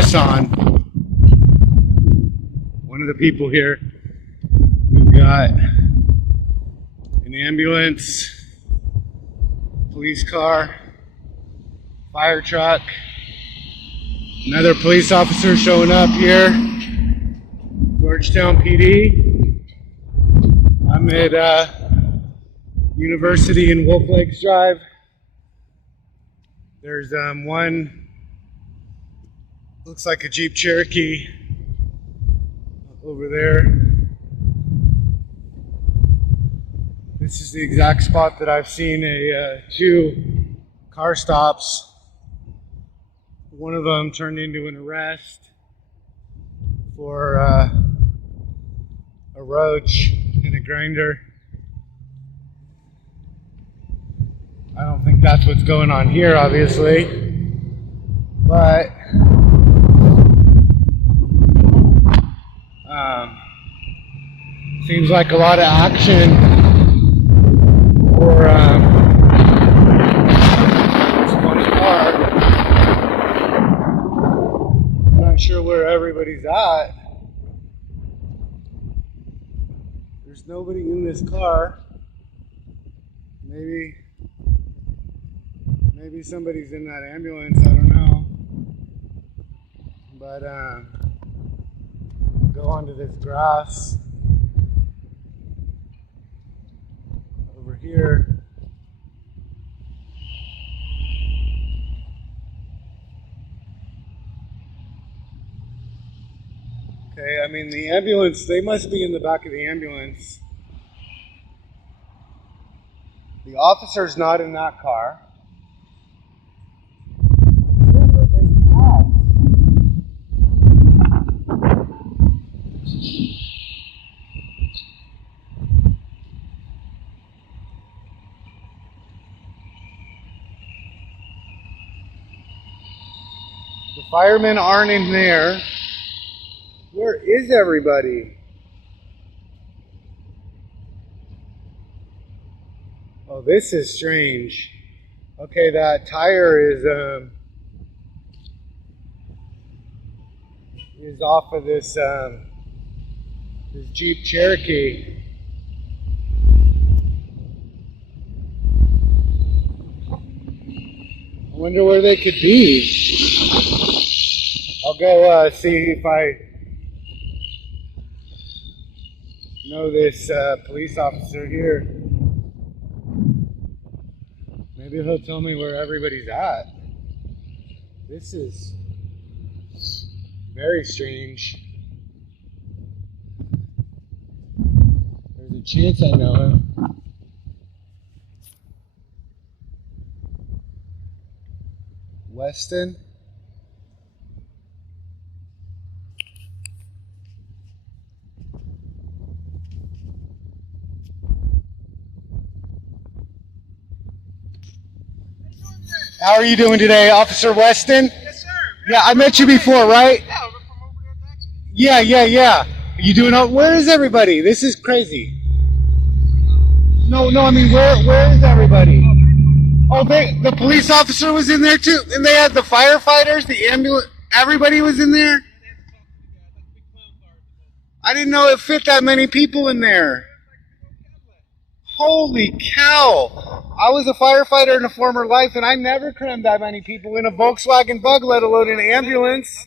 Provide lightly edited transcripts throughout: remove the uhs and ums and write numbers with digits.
dress on. One of the people here. We've got an ambulance, police car, fire truck, another police officer showing up here. Georgetown PD. I'm at University in Wolf Lakes Drive. There's one, looks like a Jeep Cherokee over there. This is the exact spot that I've seen two car stops. One of them turned into an arrest for a roach and a grinder. I don't think that's what's going on here, obviously, but seems like a lot of action for this one car. I'm not sure where everybody's at. There's nobody in this car. Maybe somebody's in that ambulance, I don't know. But go onto this grass over here. Okay, I mean the ambulance, they must be in the back of the ambulance. The officer's not in that car. The firemen aren't in there. Where is everybody? Oh, this is strange. Okay, that tire is off of this this Jeep Cherokee. I wonder where they could be. I'll go see if I know this police officer here. Maybe he'll tell me where everybody's at. This is very strange. There's a chance I know him. Weston? How are you doing today, Officer Weston? Yes, sir. Yeah, I met you before, right? Yeah, we're from over there at the accident. Yeah. You doing? Where is everybody? This is crazy. No, I mean, where is everybody? Oh, the police officer was in there too, and they had the firefighters, the ambulance, everybody was in there. I didn't know it fit that many people in there. Holy cow! I was a firefighter in a former life, and I never crammed that many people in a Volkswagen Bug, let alone an ambulance.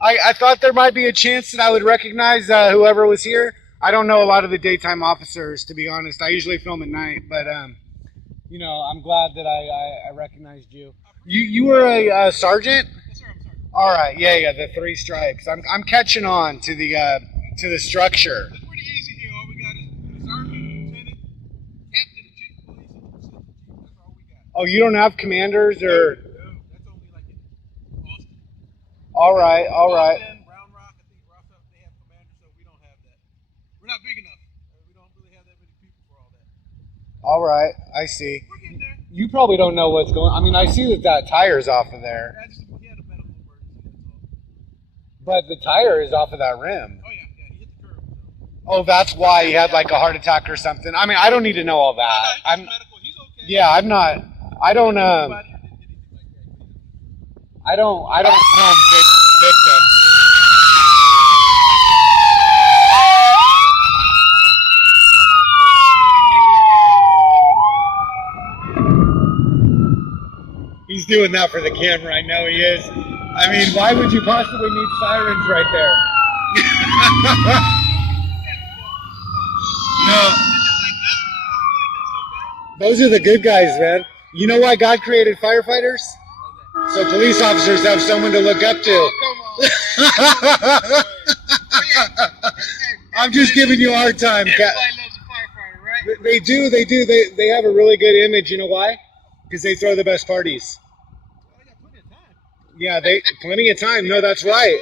I thought there might be a chance that I would recognize whoever was here. I don't know a lot of the daytime officers, to be honest. I usually film at night, but you know, I'm glad that I recognized you. You were a sergeant? Yes, sir, I'm sorry. All right, yeah, the 3 stripes. I'm catching on to the structure. It's pretty easy here. All we got is sergeant, lieutenant, captain, and chief of police, and assistant chief. That's all we got. Oh, you don't have commanders or? No, that's only like in Austin. All right. Austin, Brown Rock, I think Rock up, they have commanders, so we don't have that. We're not big enough. We don't really have that many people for all that. All right, I see. We're getting there. You probably don't know what's going on. I mean, I see that tire's off of there. We had a medical emergency, that's all. But the tire is off of that rim. Oh, yeah, he hit the curb. So. Oh, that's why he had like a heart attack or something. I mean, I don't need to know all that. He's medical. He's okay. Yeah, I'm not. I don't. Anybody who did anything I don't film victims. He's doing that for the camera. I know he is. I mean, why would you possibly need sirens right there? No. Those are the good guys, man. You know why God created firefighters? So police officers have someone to look up to. I'm just giving you a hard time. Everybody loves a firefighter, right? They do. They have a really good image. You know why? Because they throw the best parties. Well, I got plenty of time. Yeah, plenty of time. No, that's right.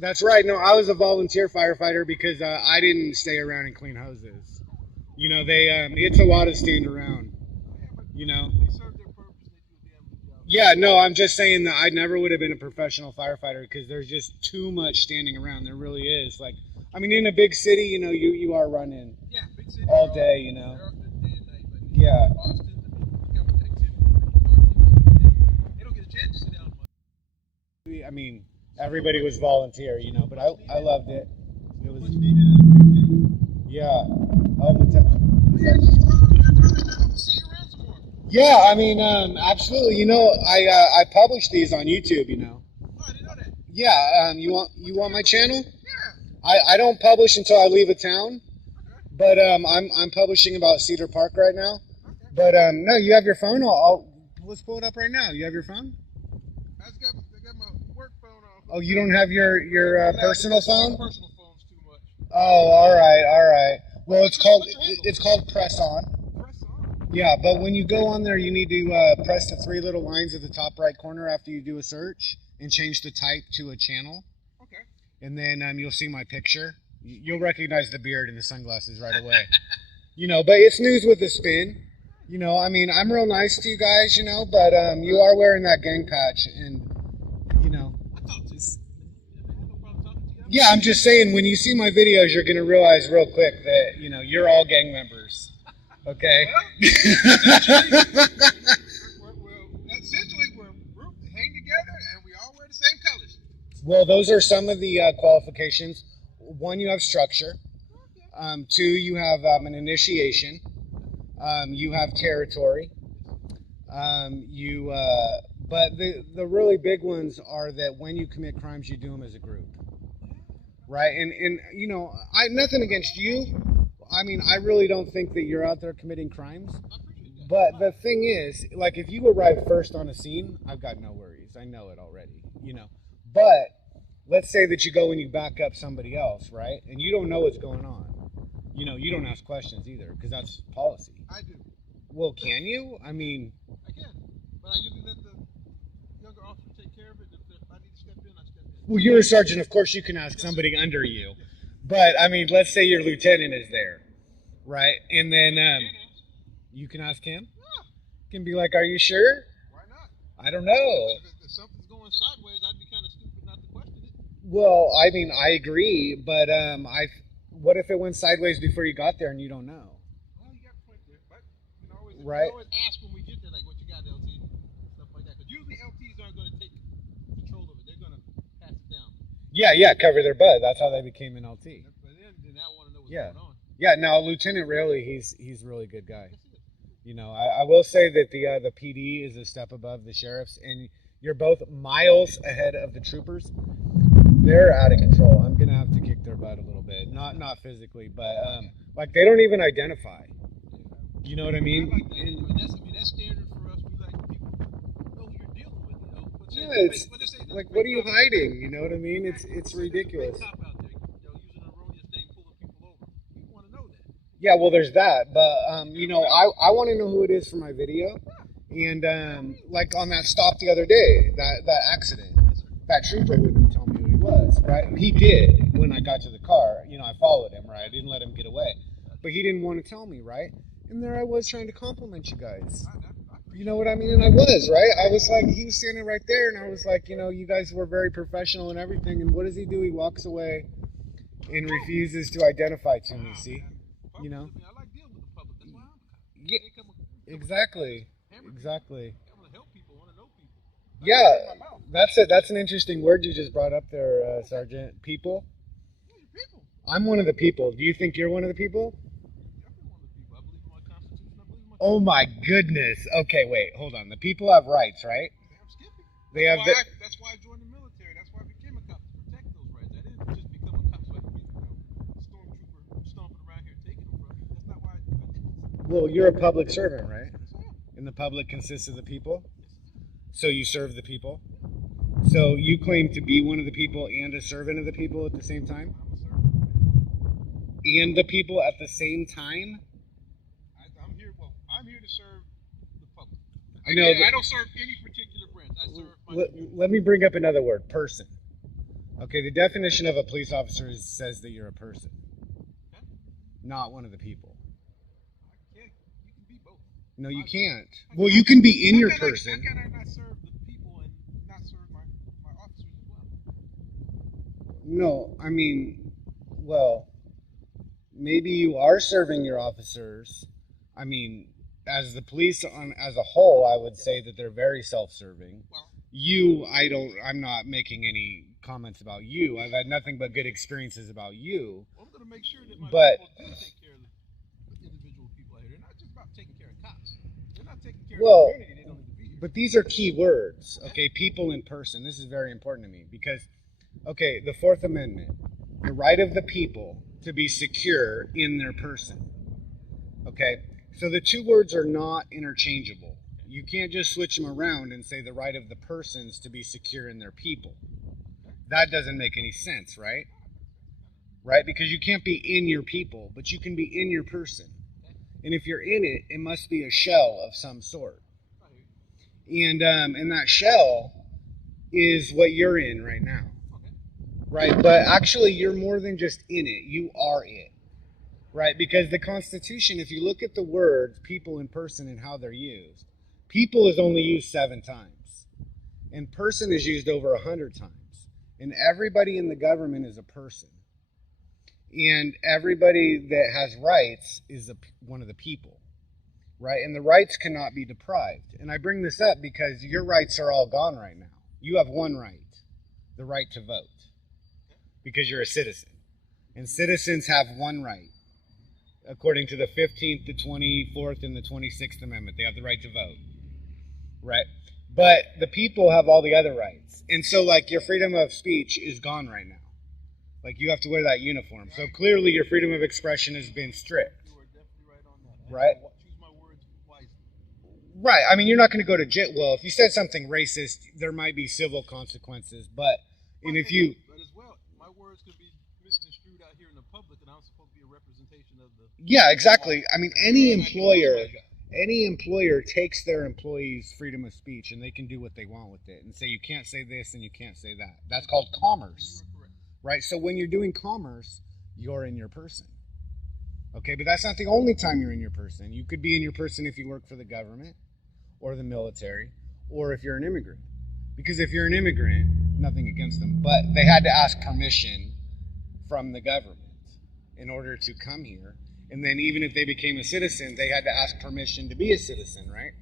That's right. No, I was a volunteer firefighter because I didn't stay around and clean hoses. You know, it's a lot of staying around. You know. They serve their purpose. They do a damn good job. Yeah, no, I'm just saying that I never would have been a professional firefighter because there's just too much standing around. There really is. Like, I mean, in a big city, you know, you are running Big city all day, you know. They're up day and night, but Yeah. Boston, look how much activity. They don't get a chance to sit down much. I mean, everybody was volunteer, you know, but I loved it. It was, Much needed and appreciated. yeah. Yeah, I mean, absolutely. You know, I publish these on YouTube, you know. Oh, I didn't know that. Yeah, you want my channel? Yeah. I don't publish until I leave a town, Okay. but I'm publishing about Cedar Park right now. Okay. But no, you have your phone. Let's pull it up right now. You have your phone? I got my work phone on. Oh, you don't have your personal phone? Personal phone's too much. Oh, all right. Well, it's called Press On. Press on. Yeah, but when you go on there, you need to press the three little lines at the top right corner after you do a search and change the type to a channel. Okay. And then you'll see my picture. You'll recognize the beard and the sunglasses right away. You know, but it's news with a spin. You know, I mean, I'm real nice to you guys, you know, but you are wearing that gang patch, and you know. I thought this. I had no problem talking to you. Yeah, I'm just saying, when you see my videos, you're gonna realize real quick that you know you're all gang members. Okay. Essentially, we're grouped, hang together, and we all wear the same colors. Well, those are some of the qualifications. One, you have structure. Two, you have an initiation. You have territory. But the really big ones are that when you commit crimes, you do them as a group, right? And you know, nothing against you. I mean, I really don't think that you're out there committing crimes. I appreciate that. But the thing is, like, if you arrive first on a scene, I've got no worries. I know it already, you know. But let's say that you go and you back up somebody else, right? And you don't know what's going on. You know, you don't ask questions either because that's policy. I do. Well, can you? I mean, I can. But I usually let the younger officer take care of it. If I need to step in, I step in. well, you're a sergeant. Of course, you can ask somebody under you. But, I mean, let's say your lieutenant is there, right? And then you can ask him. Yeah. Can be like, are you sure? Why not? I don't know. If something's going sideways, I'd be kind of stupid not to question it. Well, I mean, I agree. But what if it went sideways before you got there and you don't know? Well, you got a point there. But you can always, Right. we always ask when we get there, like, what you got, LT? Stuff like that. Because usually LTs aren't going to take control of it. They're going to pass it down. Yeah, cover their butt. That's how they became an LT. But then I want to know what's Yeah. going on. Yeah, now Lieutenant Rayleigh, he's a really good guy. Yes, it is. You know, I will say that the PD is a step above the sheriffs, and you're both miles ahead of the troopers. They're out of control. I'm gonna have to kick their butt a little bit, not physically, but like they don't even identify. You know what I mean? I like that. Anyway, that's standard for us. We like people know who you're dealing with. You know. But Yeah, it's like, what are you hiding? You know what I mean? It's ridiculous. Cop out there, using an erroneous name, pulling people over. You want to know that. Yeah, well, there's that, but you know, I want to know who it is for my video, and like on that stop the other day, that accident, that trooper wouldn't tell me who he was, right? He did when I got to the car. You know, I followed him, right? I didn't let him get away, but he didn't want to tell me, right? And there I was trying to compliment you guys. You know what I mean? And I was, right? I was like, he was standing right there, and I was like, you know, you guys were very professional and everything. And what does he do? He walks away and refuses to identify to me. See? You know? I like dealing with the public. That's why I'm a cop. Yeah, exactly. I want to help people. I want to know people. Yeah, My mouth. that's an interesting word you just brought up there, Sergeant. People. Yeah, you're people. I'm one of the people. Do you think you're one of the people? Definitely one of the people. I believe in my Constitution. I believe in my Oh my Constitution. goodness. Okay, wait, hold on. The people have rights, right? Damn Skippy. They have the, That's why I joined the military. That's why I became a cop to protect those rights. I didn't just become a cop so I could be, a stormtrooper stomping around here taking them from you. That's not why I did this. well, you're a public servant, right? Yes, I am. And the public consists of the people. Yes, it is. So you serve the people. So you claim to be one of the people and a servant of the people at the same time? I'm a servant of the people. And the people at the same time? I'm here. Well, I'm here to serve the public. I know. I don't serve any particular branch. I serve my community. Let me bring up another word, person. Okay, the definition of a police officer says that you're a person, Okay? not one of the people. You can be both. No, you can't. Well, you can be in your person. How can I not serve the people and not serve my officers as well? No, I mean, well, maybe you are serving your officers. I mean, as the police as a whole, I would say that they're very self-serving. Well, I'm not making any comments about you. I've had nothing but good experiences about you. I'm going to make sure that my But- people do take care of the individual people out here. They're not just about taking care of cops. They're not taking care Well, of the community. They don't need to be here. But these are key words, okay? People in person. This is very important to me because, okay, the Fourth Amendment, the right of the people to be secure in their person, okay? So the two words are not interchangeable. You can't just switch them around and say the right of the persons to be secure in their people. That doesn't make any sense, right? Right? Because you can't be in your people, but you can be in your person. And if you're in it, it must be a shell of some sort. And that shell is what you're in right now. Okay. Right? But actually, you're more than just in it. You are it. Right? Because the Constitution, if you look at the words people in person and how they're used, people is only used 7 times. And person is used over 100 times. And everybody in the government is a person. And everybody that has rights is one of the people. Right? And the rights cannot be deprived. And I bring this up because your rights are all gone right now. You have one right, the right to vote, because you're a citizen. And citizens have one right. According to the 15th, the 24th, and the 26th Amendment, they have the right to vote. Right? But the people have all the other rights. And so, like, your freedom of speech is gone right now. Like, you have to wear that uniform. So clearly your freedom of expression has been stripped. You are definitely right on that. Right? Choose my words wisely. Right. I mean, you're not going to go to jail. Well, if you said something racist, there might be civil consequences. But But as well, my words could be misconstrued out here in the public, and I'm supposed to be a representation of the. Yeah, exactly. I mean, any employer takes their employees' freedom of speech and they can do what they want with it and say you can't say this and you can't say that. That's called commerce. You are correct. Right? So when you're doing commerce, you're in your person. Okay, but that's not the only time you're in your person. You could be in your person if you work for the government or the military or if you're an immigrant. Because if you're an immigrant, nothing against them, but they had to ask permission from the government in order to come here. And then even if they became a citizen, they had to ask permission to be a citizen, right?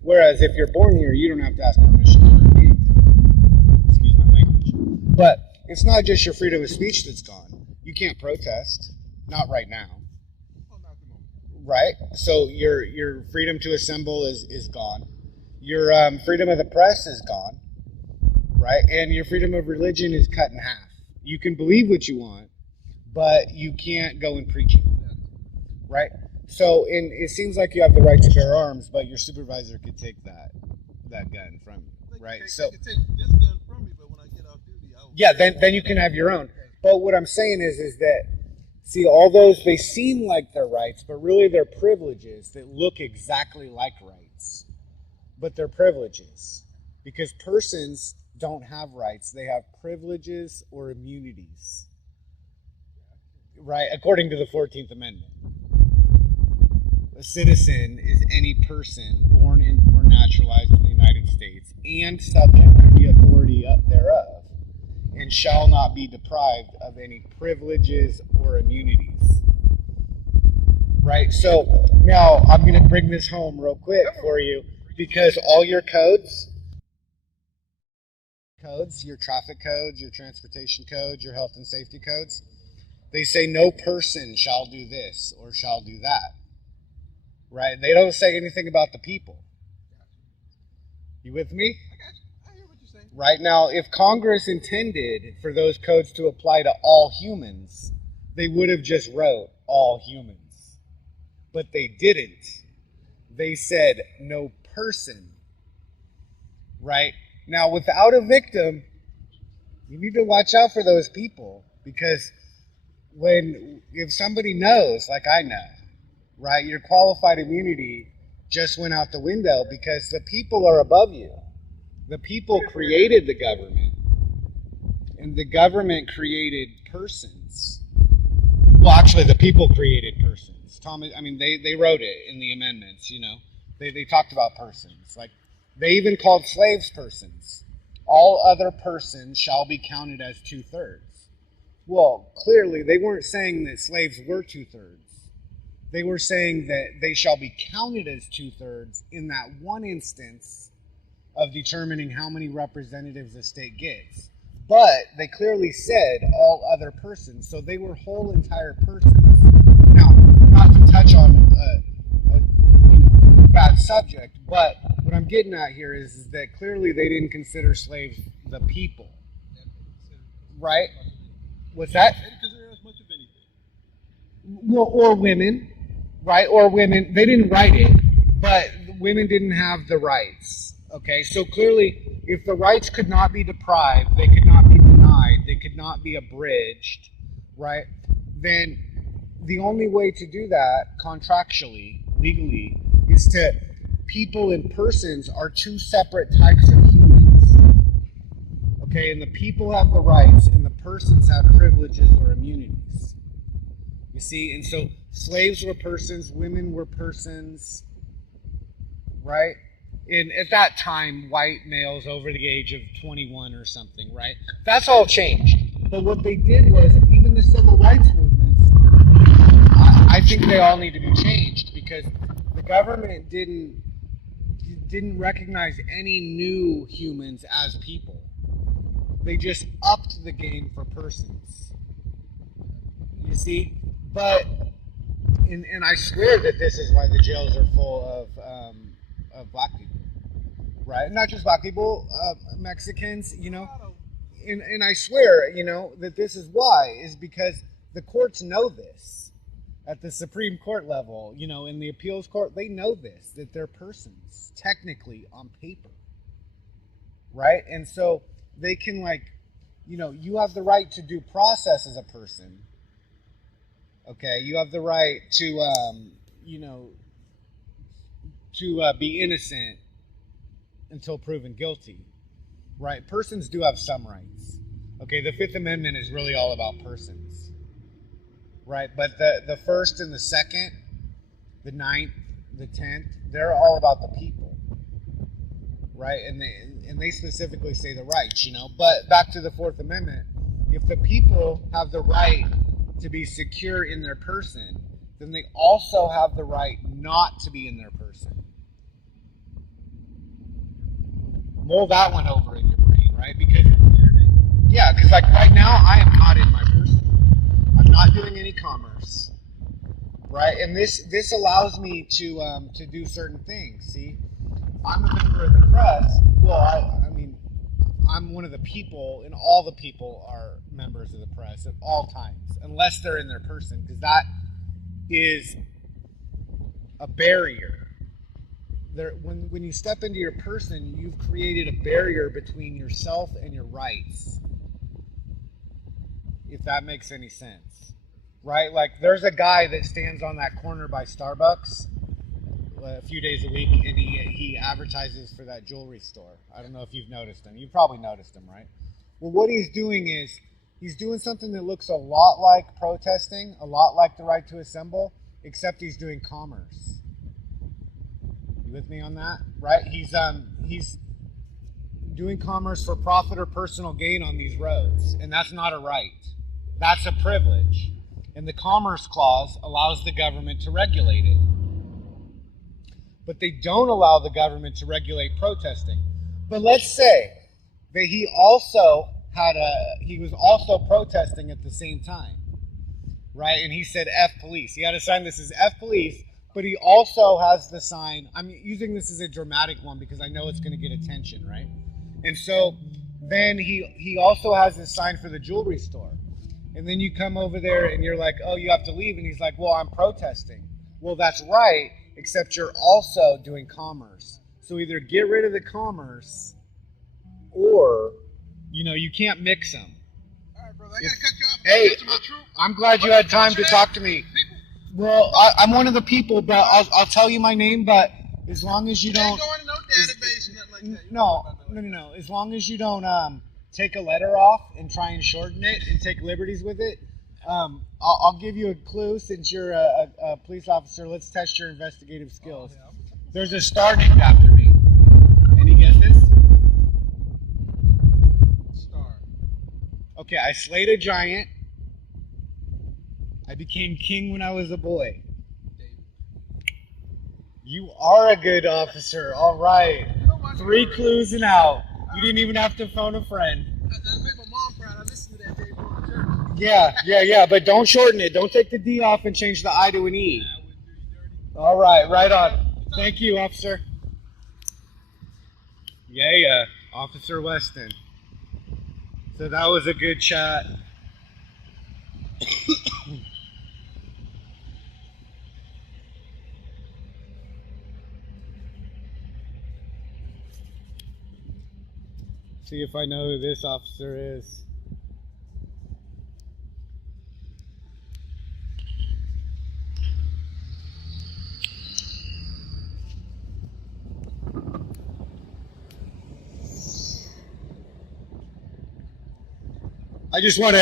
Whereas if you're born here, you don't have to ask permission for a damn thing. Excuse my language. But it's not just your freedom of speech that's gone. You can't protest. Not right now. Well, not at the moment. Right? So your freedom to assemble is gone. Your freedom of the press is gone. Right? And your freedom of religion is cut in half. You can believe what you want, but you can't go and preach it. Right? So it seems like you have the right to bear arms, but your supervisor could take that gun from you. Right? They can take this gun from me, but when I get off duty, then you can have your own. But what I'm saying is that, see, all those, they seem like they're rights, but really they're privileges that look exactly like rights. But they're privileges. Because persons don't have rights. They have privileges or immunities. Right? According to the 14th Amendment. A citizen is any person born in or naturalized in the United States and subject to the authority thereof, and shall not be deprived of any privileges or immunities. Right? So now I'm going to bring this home real quick for you, because all your codes codes, your traffic codes, your transportation codes, your health and safety codes, they say no person shall do this or shall do that, right? They don't say anything about the people. You with me? I got you. I hear what you're saying. Right now, if Congress intended for those codes to apply to all humans, they would have just wrote all humans. But they didn't. They said no person. Right? Now, without a victim, you need to watch out for those people, because if somebody knows, like I know, right, your qualified immunity just went out the window because the people are above you. The people created the government, and the government created persons. Well, actually, the people created persons. They wrote it in the amendments, They talked about persons. Like, they even called slaves persons. All other persons shall be counted as 2/3. Well, clearly, they weren't saying that slaves were 2/3. They were saying that they shall be counted as 2/3 in that one instance of determining how many representatives a state gets. But they clearly said all other persons, so they were whole entire persons. Now, not to touch on a bad subject, but what I'm getting at here is that clearly they didn't consider slaves the people, right? What's that? They didn't consider us much of anything. Well, or women, right? Or women. They didn't write it, but women didn't have the rights. Okay, so clearly, if the rights could not be deprived, they could not be denied, they could not be abridged, right? Then the only way to do that contractually, legally, is to people and persons are two separate types of humans. Okay, and the people have the rights and the persons have privileges or immunities. You see, and so slaves were persons, women were persons, right? And at that time, white males over the age of 21 or something, right? That's all changed. But what they did was, even the civil rights movements, I think they all need to be changed, because the government didn't recognize any new humans as people. They just upped the game for persons. You see? But, and I swear that this is why the jails are full of black people, right? Not just black people, Mexicans, and I swear, that this is why, is because the courts know this. At the Supreme Court level, in the appeals court, they know this, that they're persons, technically, on paper, right? And so they can, you have the right to due process as a person, okay? You have the right to, be innocent until proven guilty, right? Persons do have some rights, okay? The Fifth Amendment is really all about persons. Right, but the first and the second, the 9th, the 10th, they're all about the people, right? And they specifically say the rights, But back to the Fourth Amendment, if the people have the right to be secure in their person, then they also have the right not to be in their person. Mull that one over in your brain, right? Because right now I am not in my person. I'm not doing any commerce, right? And this allows me to do certain things. See, I'm a member of the press. Well, I'm one of the people, and all the people are members of the press at all times, unless they're in their person, because that is a barrier. When you step into your person, you've created a barrier between yourself and your rights. If that makes any sense, right? Like, there's a guy that stands on that corner by Starbucks a few days a week, and he advertises for that jewelry store. I don't know if you've noticed him. You've probably noticed him, right? Well, what he's doing is he's doing something that looks a lot like protesting, a lot like the right to assemble, except he's doing commerce. You with me on that? Right? He's doing commerce for profit or personal gain on these roads, and that's not a right. That's a privilege. And the Commerce Clause allows the government to regulate it. But they don't allow the government to regulate protesting. But let's say that he was also protesting at the same time, right? And he said F police. He had a sign that says F police, but he also has the sign. I'm using this as a dramatic one because I know it's going to get attention, right? And so then he also has this sign for the jewelry store. And then you come over there and you're like, oh, you have to leave. And he's like, well, I'm protesting. Well, that's right, except you're also doing commerce. So either get rid of the commerce or, you can't mix them. All right, brother, I gotta cut you off. Hey, Get to my troop. I'm glad you had time to talk to me. People, Well, I'm one of the people, but I'll tell you my name, but as long as you you ain't don't... going to no database or nothing like that. You don't No. know about that. As long as you don't take a letter off and try and shorten it and take liberties with it, I'll give you a clue since you're a police officer. Let's test your investigative skills. Oh, yeah. There's a star named after me. Any guesses? Star. Okay, I slayed a giant. I became king when I was a boy. David. You are a good officer. All right. You know my 3 story. clues and out. You didn't even have to phone a friend. I make my mom proud. I listen to that David on church. Yeah, but don't shorten it. Don't take the D off and change the I to an E. I wouldn't do you dirty. All right, right on. Thank you, officer. Yeah, Officer Weston. So that was a good chat. See if I know who this officer is. I just want to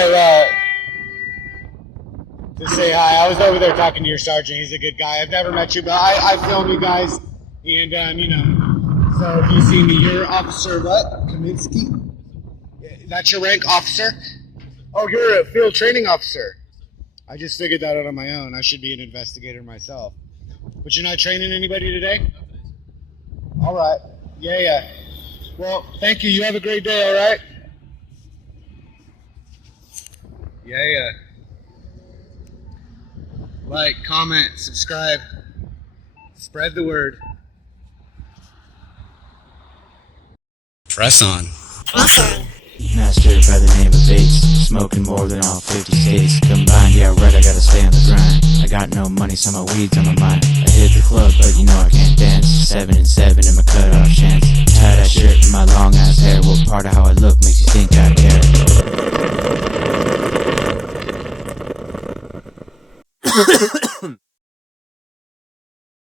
say hi. I was over there talking to your sergeant. He's a good guy. I've never met you, but I film you guys, and so if you see me, you're Officer what? Kaminsky? That's your rank, officer? Oh, you're a field training officer. I just figured that out on my own. I should be an investigator myself. But you're not training anybody today? All right. Yeah. Well, thank you. You have a great day, all right? Yeah. Like, comment, subscribe. Spread the word. Press on. Master by the name of Bates, smoking more than all 50 states combined. Yeah, right, I gotta stay on the grind. I got no money, so my weed's on my mind. I hit the club, but I can't dance. 7 and 7 in my cutoff chance. Tie that shirt in my long ass hair. What part of how I look makes you think I care?